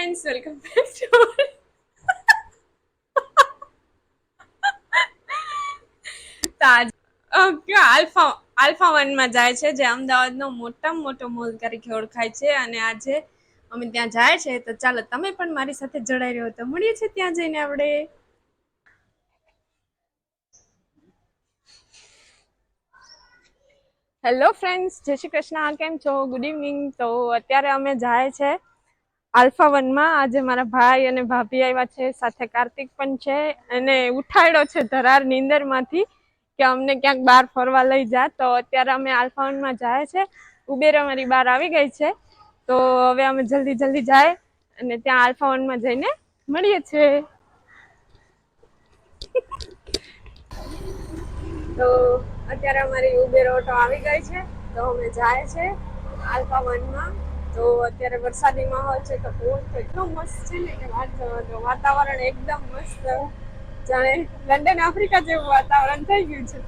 friends, welcome back to Taj okay alpha 1 માં જાય છે જે અમદાવાદનો મોટામાં મોટો મોલ તરીકે ઓળખાય છે અને આજે અમે ત્યાં જાય છે તો ચાલો તમે પણ મારી સાથે જોડાઈ રહ્યો તો મળીએ છીએ ત્યાં જઈને આપણે હેલો ફ્રેન્ડ્સ જય શ્રી કૃષ્ણ કેમ છો ગુડ ઇવનિંગ તો અત્યારે અમે જાય છે આલ્ફા 1 માં આજે મારા ભાઈ અને ભાભી આવ્યા છે સાથે કાર્તિક પણ છે અને ઉઠાડ્યો છે ધરાર નીંદરમાંથી કે અમને ક્યાંક બહાર ફરવા લઈ જા તો અત્યારે અમે આલ્ફા 1 માં જાય છે ઉબેર અમારી બહાર આવી ગઈ છે તો હવે અમે જલ્દી જાય અને ત્યાં આલ્ફા 1 માં જઈને મળીએ છીએ તો અત્યારે અમારી ઉબેર ઓટો આવી ગઈ છે તો અમે જાય છે આલ્ફા 1 માં તો અત્યારે વરસાદી માહોલ છે તો રોડ તો એટલો મસ્ત છે ને કે વાત જવા દો વાતાવરણ એકદમ મસ્ત જાણે લંડન આફ્રિકા જેવું વાતાવરણ થઈ ગયું છે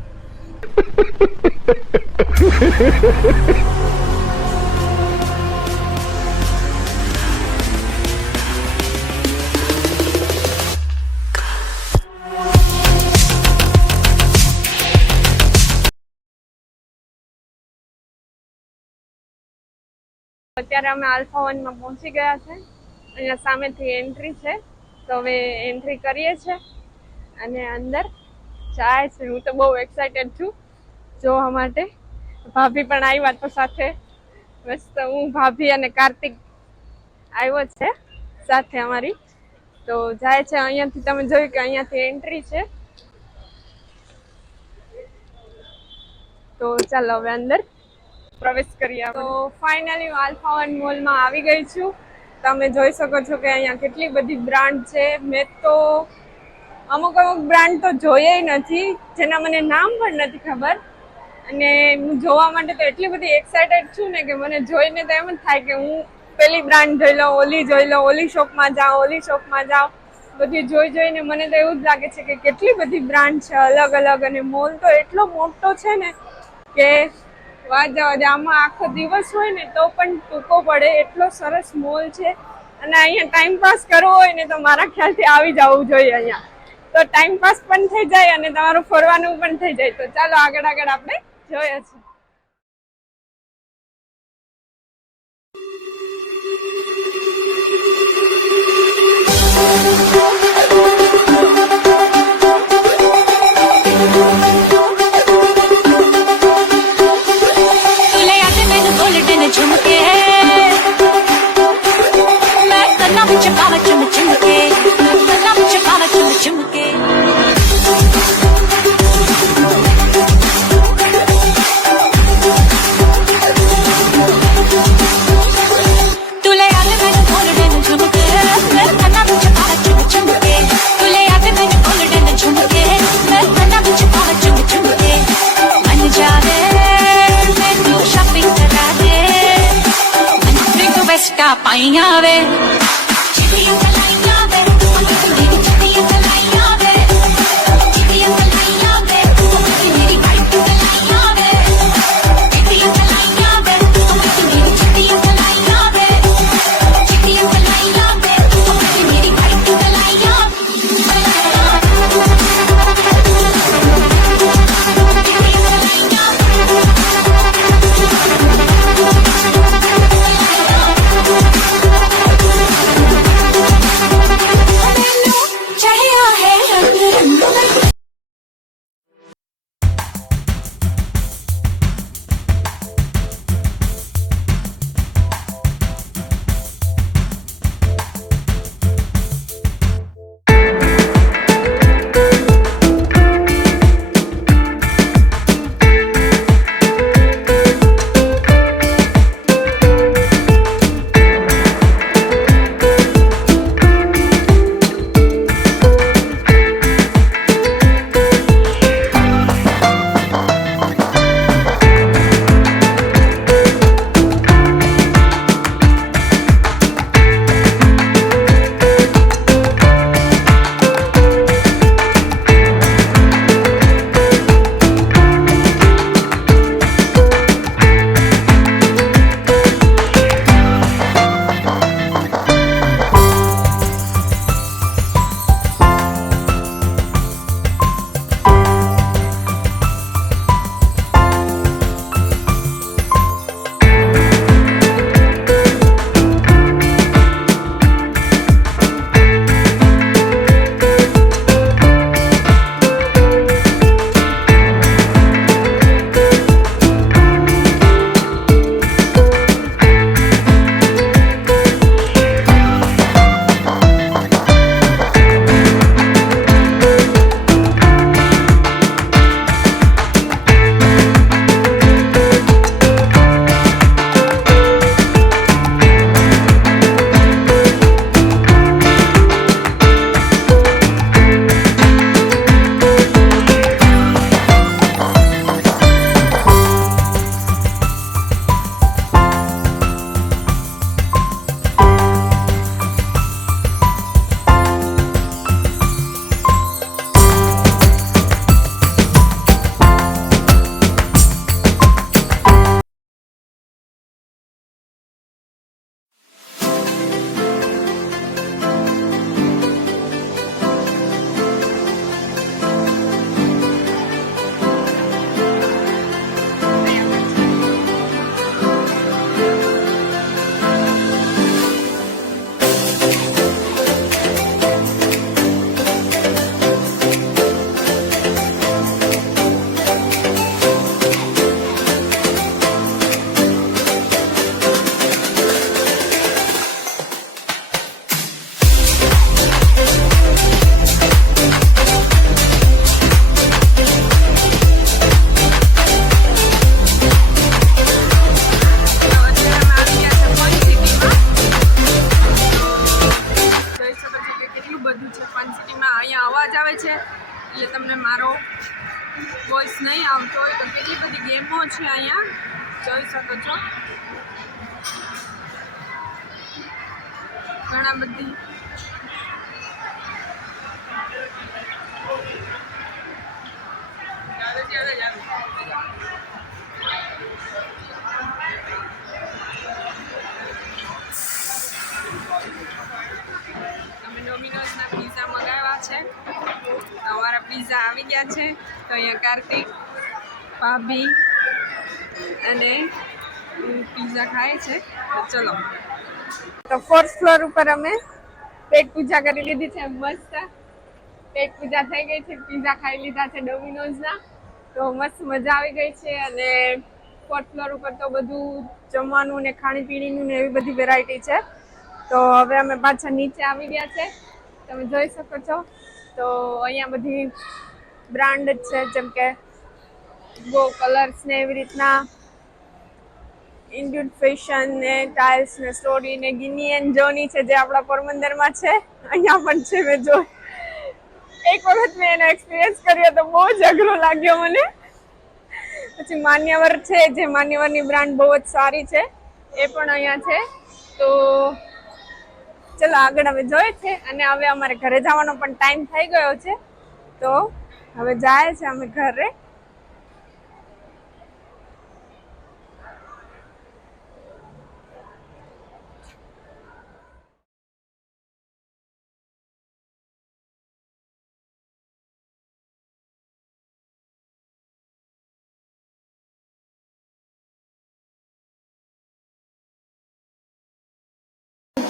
અત્યારે અમે આલ્ફા 1 માં પહોંચી ગયા છે અહીંયા સામેથી એન્ટ્રી છે તો હવે એન્ટ્રી કરીએ છીએ અને અંદર જાય છે હું તો બહુ એક્સાઇટેડ છું જોવા માટે ભાભી પણ આવ્યા તો સાથે બસ તો હું ભાભી અને કાર્તિક આવ્યો છે સાથે અમારી તો જાય છે અહીંયાથી તમે જોયું કે અહીંયાથી એન્ટ્રી છે તો ચાલો હવે અંદર પ્રવેશ કરીએ તો ફાઇનલી હું આલ્ફા 1 મોલમાં આવી ગઈ છું તમે જોઈ શકો છો કે અહીંયા કેટલી બધી બ્રાન્ડ છે મેં તો અમુક બ્રાન્ડ તો જોઈએ નથી જેના મને નામ પણ નથી ખબર અને હું જોવા માટે તો એટલી બધી એક્સાઇટેડ છું ને કે મને જોઈને તો એમ જ થાય કે હું પેલી બ્રાન્ડ જોઈ લઉં ઓલી શોપમાં જાઉં બધી જોઈને મને તો એવું જ લાગે છે કે કેટલી બધી બ્રાન્ડ છે અલગ અલગ અને મોલ તો એટલો મોટો છે ને કે વાત જવા દે આમાં આખો દિવસ હોય ને તો પણ ટૂંકો પડે એટલો સરસ મોલ છે અને અહીંયા ટાઈમ પાસ કરવો હોય ને તો મારા ખ્યાલથી આવી જવું જોઈએ અહીંયા તો ટાઈમ પાસ પણ થઈ જાય અને તમારું ફરવાનું પણ થઈ જાય તો ચાલો આગળ આપણે જોઈએ છીએ पाइया वे તો કેટલી બધી ગેમો છે અહીંયા જોઈ શકો છો. ઘણા બધી અમે ડોમિનોઝના પિઝા મંગાવ્યા છે. અમારા પિઝા આવી ગયા છે. તો અહીંયા કાર્તિક, ભાભી અને પિઝા ખાય છે. તો ચલો, તો 4th ફ્લોર ઉપર અમે પેટ પૂજા કરી લીધી છે. મસ્ત પેટ પૂજા થઈ ગઈ છે. પિઝા ખાઈ લીધા છે ડોમિનોઝના. તો મસ્ત મજા આવી ગઈ છે. અને 4th ફ્લોર ઉપર તો બધું જમવાનું ને ખાણીપીણીનું ને એવી બધી વેરાયટી છે. તો હવે અમે પાછા નીચે આવી ગયા છે. તમે જોઈ શકો છો. તો અહીંયા બધી બ્રાન્ડ જ છે, જેમ કે ગો કલર્સ ને એવી રીતના, ઇન્ડ્યુડ ફેશન ને ટાઇલ્સ ને સ્ટોરી ને ગિની એન્ડ જોની છે, જે આપણા પોરબંદરમાં છે. અહીંયા પણ છે. મેં જો એક વખત મેં એનો એક્સપિરિયન્સ કર્યો તો બહુ જ અઘરો લાગ્યો મને. પછી માન્યવર છે, જે માન્યવરની બ્રાન્ડ બહુ જ સારી છે, એ પણ અહીંયા છે. તો ચલો આગળ હવે જોઈએ છે. અને હવે અમારે ઘરે જવાનો પણ ટાઈમ થઈ ગયો છે. તો હવે જાય છે અમે ઘરે.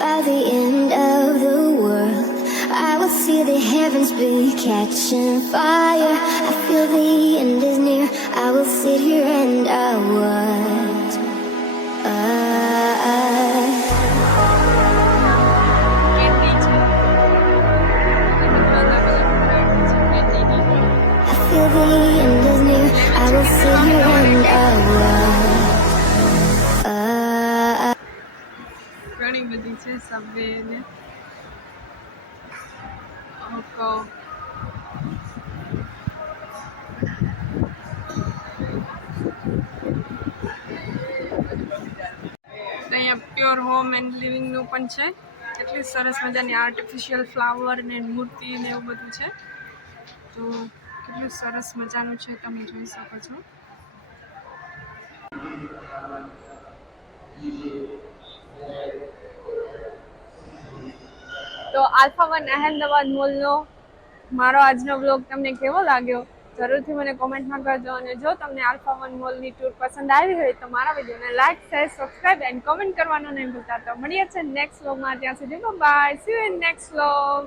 By the end of the world, I will see the heavens be catching fire. I feel the end is near. I will sit here and I watch. I feel the end is near. I will sit here and I watch. ઘણી બધી છે Subway ને ઓકો. અહીંયા pure home and લિવિંગનું પણ છે. કેટલી સરસ મજાની આર્ટિફિશિયલ ફ્લાવર ને મૂર્તિ ને એવું બધું છે. તો કેટલું સરસ મજાનું છે, તમે જોઈ શકો છો. તો આલ્ફા વન અહેમદાબાદ મોલનો મારો આજનો વ્લોગ તમને કેવો લાગ્યો જરૂરથી મને કોમેન્ટમાં કરજો. અને જો તમને આલ્ફા વન મોલની ટૂર પસંદ આવી હોય તો મારા વિડીયોને like, share, subscribe and comment કરવાનું નહીં ભૂલતા. તો મળીએ છે નેક્સ્ટ વ્લોગમાં. ત્યાં સુધી bye. See you in next vlog.